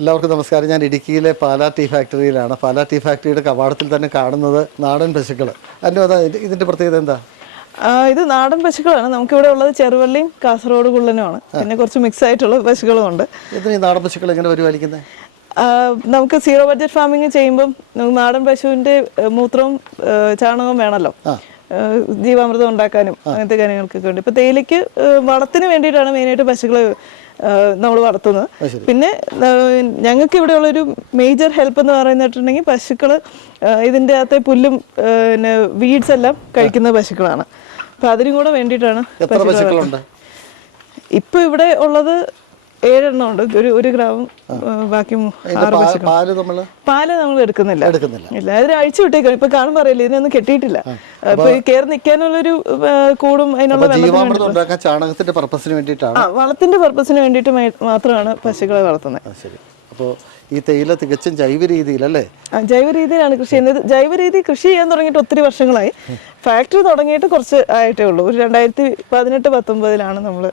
എല്ലാവർക്കും നമസ്കാരം. ഞാൻ ഇടുക്കിയിലെ പാലാ ടീ ഫാക്ടറിയിലാണ്. പാലാ ടീ ഫാക്ടറിയുടെ കവാടത്തിൽ തന്നെ കാണുന്നത് നാടൻ പശുക്കൾ അതിന്റെ അതാ ഇതിന്റെ പ്രത്യേകത എന്താ? ഇത് നാടൻ പശുക്കളാണ്. നമുക്കിവിടെ ഉള്ളത് ചെറുവള്ളിയും കാസർഗോഡ് കുള്ളനുമാണ്. പിന്നെ കുറച്ച് മിക്സ് ആയിട്ടുള്ള പശുക്കളും ഉണ്ട്. ഇതിന് ഈ നാടൻ പശുക്കൾ എങ്ങനെ പരിപാലിക്കുന്നത് നമുക്ക് സീറോ ബഡ്ജറ്റ് ഫാമിംഗ് ചെയ്യുമ്പം നാടൻ പശുവിന്റെ മൂത്രവും ചാണകവും വേണമല്ലോ ജീവാമൃതം ഉണ്ടാക്കാനും അങ്ങനത്തെ കാര്യങ്ങൾക്കൊക്കെ ഉണ്ട്. ഇപ്പൊ തേയിലയ്ക്ക് വളത്തിന് വേണ്ടിയിട്ടാണ് മെയിനായിട്ട് പശുക്കളെ നമ്മൾ വളർത്തുന്നത്. പിന്നെ ഞങ്ങൾക്ക് ഇവിടെയുള്ള ഒരു മേജർ ഹെൽപ്പ് എന്ന് പറയുന്നിട്ടുണ്ടെങ്കിൽ പശുക്കൾ ഇതിന്റെ അകത്തെ പുല്ലും പിന്നെ വീഡ്സ് എല്ലാം കഴിക്കുന്ന പശുക്കളാണ്. അപ്പം അതിനും കൂടെ വേണ്ടിയിട്ടാണ് പശുക്കളുണ്ട്? ഇപ്പൊ ഇവിടെ ഉള്ളത് ഏഴെണ്ണം ഉണ്ട്. ഒരു ഒരു ഗ്രാമും ബാക്കി ആറ് പശുക്കൾ. പാൽ നമ്മൾ പാൽ നമ്മൾ എടുക്കുന്നില്ല. എടുക്കുന്നില്ല. ഇല്ല അതിന് അഴിച്ചു വിട്ടേക്കാണ് ഇപ്പൊ കാണുമ്പോൾ അറിയില്ല ഇതിനൊന്നും കെട്ടിയിട്ടില്ല. ഇപ്പൊ ഈ കയറി നിൽക്കാനുള്ളൊരു കൂടും അതിനുള്ള വെള്ളത്തിന് ചാണകത്തിന്റെ പർപ്പസിന് വേണ്ടിയിട്ടാണ്. വളത്തിന്റെ പർപ്പസിന് വേണ്ടിയിട്ട് മാത്രമാണ് പശുക്കളെ വളർത്തുന്നത്. അപ്പോൾ ഈ തേയില തികച്ചും ജൈവ രീതിയിലല്ലേ? ജൈവ രീതിയിലാണ് കൃഷി ചെയ്യുന്നത്. ജൈവ രീതി കൃഷി ചെയ്യാൻ തുടങ്ങിയിട്ട് ഒത്തിരി വർഷങ്ങളായി. ഫാക്ടറി തുടങ്ങിയിട്ട് കുറച്ച് ആയിട്ടേ ഉള്ളൂ. ഒരു രണ്ടായിരത്തി പതിനെട്ട് പത്തൊമ്പതിലാണ് നമ്മൾ